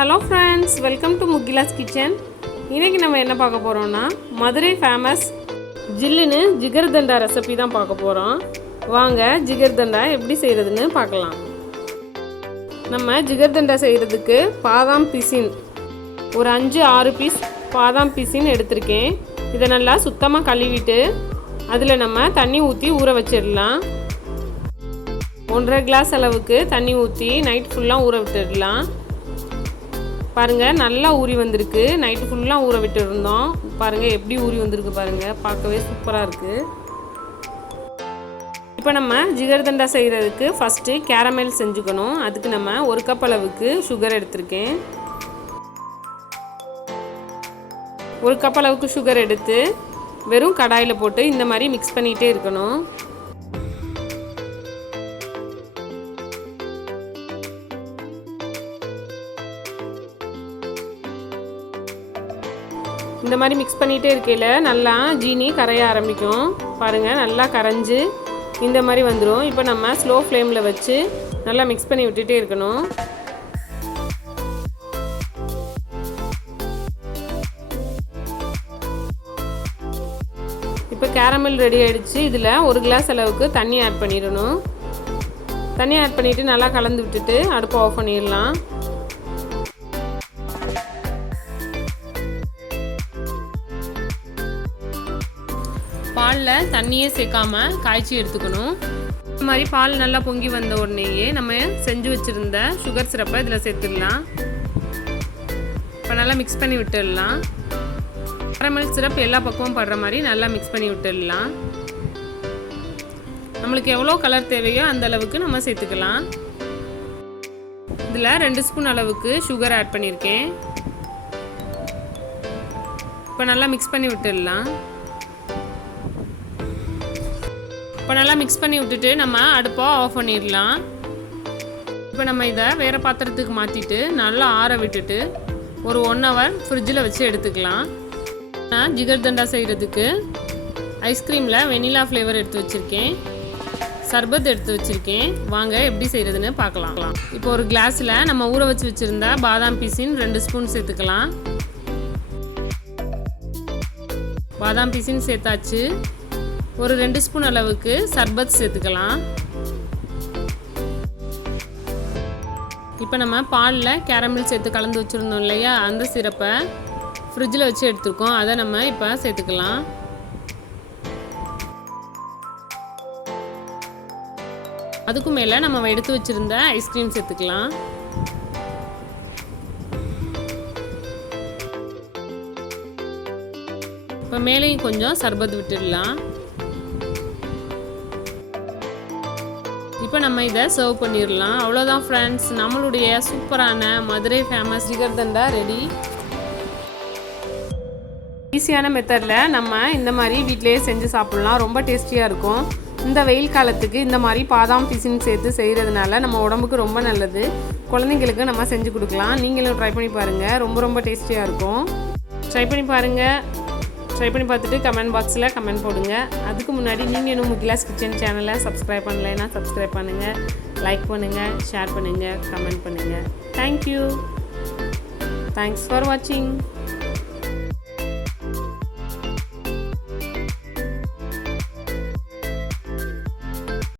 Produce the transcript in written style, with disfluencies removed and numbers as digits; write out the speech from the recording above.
Hello friends, welcome to Mugila's kitchen. இன்றைக்கி நம்ம என்ன பார்க்க போகிறோம்னா மதுரை ஃபேமஸ் ஜில்லுன்னு ஜிகர்தண்டா ரெசிபி தான் பார்க்க போகிறோம். வாங்க ஜிகர்தண்டா எப்படி செய்கிறதுன்னு பார்க்கலாம். நம்ம ஜிகர்தண்டா செய்கிறதுக்கு பாதாம் பிசின் ஒரு 5-6 பீஸ் பாதாம் பிசின் எடுத்திருக்கேன். இதை நல்லா சுத்தமாக கழுவிட்டு அதில் நம்ம தண்ணி ஊற்றி ஊற வச்சிடலாம். 1.5 கிளாஸ் அளவுக்கு தண்ணி ஊற்றி நைட் ஃபுல்லாக ஊற விட்டுடலாம். பாருங்கள், நல்லா ஊறி வந்திருக்கு. நைட்டு ஃபுல்லாக ஊற விட்டு இருந்தோம். பாருங்கள் எப்படி ஊறி வந்திருக்கு பாருங்கள், பார்க்கவே சூப்பராக இருக்குது. இப்போ நம்ம ஜிகர்தண்டா செய்கிறதுக்கு ஃபஸ்ட்டு கேரமல் செஞ்சுக்கணும். அதுக்கு நம்ம 1 கப் அளவுக்கு சுகர் எடுத்திருக்கேன். 1 கப் அளவுக்கு சுகர் எடுத்து வெறும் கடாயில் போட்டு இந்த மாதிரி மிக்ஸ் பண்ணிகிட்டே இருக்கணும். இந்த மாதிரி மிக்ஸ் பண்ணிகிட்டே இருக்கையில் நல்லா ஜீனி கரைய ஆரம்பிக்கும். பாருங்கள், நல்லா கரைஞ்சி இந்த மாதிரி வந்துடும். இப்போ நம்ம ஸ்லோ ஃப்ளேமில் வச்சு நல்லா மிக்ஸ் பண்ணி விட்டுட்டே இருக்கணும். இப்போ கேரமல் ரெடி ஆகிடுச்சு. இதில் 1 கிளாஸ் அளவுக்கு தண்ணி ஆட் பண்ணிடணும். தண்ணி ஆட் பண்ணிவிட்டு நல்லா கலந்து விட்டுட்டு அடுப்பை ஆஃப் பண்ணிடலாம். பாலில் தண்ணியே சேர்க்காம காய்ச்சி எடுத்துக்கணும். இந்த மாதிரி பால் நல்லா பொங்கி வந்த உடனேயே நம்ம செஞ்சு வச்சுருந்த சுகர் சிரப்பை இதில் சேர்த்துடலாம். இப்போ நல்லா மிக்ஸ் பண்ணி விட்டுடலாம். கேரமல் சிரப் எல்லா பக்கமும் படுற மாதிரி நல்லா மிக்ஸ் பண்ணி விட்டுடலாம். நம்மளுக்கு எவ்வளோ கலர் தேவையோ அந்த அளவுக்கு நம்ம சேர்த்துக்கலாம். இதில் 2 ஸ்பூன் அளவுக்கு சுகர் ஆட் பண்ணியிருக்கேன். இப்போ நல்லா மிக்ஸ் பண்ணி விட்டுடலாம். இப்போ நல்லா மிக்ஸ் பண்ணி விட்டுட்டு நம்ம அடுப்பை ஆஃப் பண்ணிடலாம். இப்போ நம்ம இதை வேறு பாத்திரத்துக்கு மாற்றிட்டு நல்லா ஆற விட்டுட்டு ஒரு 1 ஹவர் ஃப்ரிட்ஜில் வச்சு எடுத்துக்கலாம். நான் ஜிகர்தண்டா செய்கிறதுக்கு ஐஸ்கிரீமில் வெனிலா ஃப்ளேவர் எடுத்து வச்சுருக்கேன், சர்பத் எடுத்து வச்சுருக்கேன். வாங்க எப்படி செய்கிறதுன்னு பார்க்கலாம். இப்போ ஒரு கிளாஸில் நம்ம ஊற வச்சு வச்சுருந்த பாதாம் பிசின் 2 ஸ்பூன் சேர்த்துக்கலாம். பாதாம் பிசின் சேர்த்தாச்சு. ஒரு 2 ஸ்பூன் அளவுக்கு சர்பத் சேர்த்துக்கலாம். இப்போ நம்ம பாலில் கேரமல் சேர்த்து கலந்து வச்சுருந்தோம் இல்லையா, அந்த சிரப்பை ஃப்ரிட்ஜில் வச்சு எடுத்துருக்கோம். அதை நம்ம இப்போ சேர்த்துக்கலாம். அதுக்கு மேலே நம்ம எடுத்து வச்சுருந்த ஐஸ்கிரீம் சேர்த்துக்கலாம். இப்போ மேலேயும் கொஞ்சம் சர்பத் விட்டுடலாம். இப்போ நம்ம இதை சர்வ் பண்ணிடலாம். அவ்வளோதான் ஃப்ரெண்ட்ஸ், நம்மளுடைய சூப்பரான மதுரை ஃபேமஸ் ஜிகர்தண்டா ரெடி. ஈஸியான மெத்தடில் நம்ம இந்த மாதிரி வீட்டிலேயே செஞ்சு சாப்பிட்லாம். ரொம்ப டேஸ்டியாக இருக்கும். இந்த வெயில் காலத்துக்கு இந்த மாதிரி பாதாம் பிசின் சேர்த்து செய்கிறதுனால நம்ம உடம்புக்கு ரொம்ப நல்லது. குழந்தைங்களுக்கு நம்ம செஞ்சு கொடுக்கலாம். நீங்களும் ட்ரை பண்ணி பாருங்கள். ரொம்ப ரொம்ப டேஸ்டியாக இருக்கும். ட்ரை பண்ணி பாருங்கள். ட்ரை பண்ணி பார்த்துட்டு கமெண்ட் பாக்ஸில் கமெண்ட் போடுங்க. அதுக்கு முன்னாடி நீங்கள் இன்னும் முகிலாஸ் கிச்சன் சேனலை சப்ஸ்கிரைப் பண்ணலைன்னா சப்ஸ்கிரைப் பண்ணுங்கள், லைக் பண்ணுங்கள், ஷேர் பண்ணுங்கள், கமெண்ட் பண்ணுங்கள். தேங்க்யூ. தேங்க்ஸ் ஃபார் வாட்சிங்.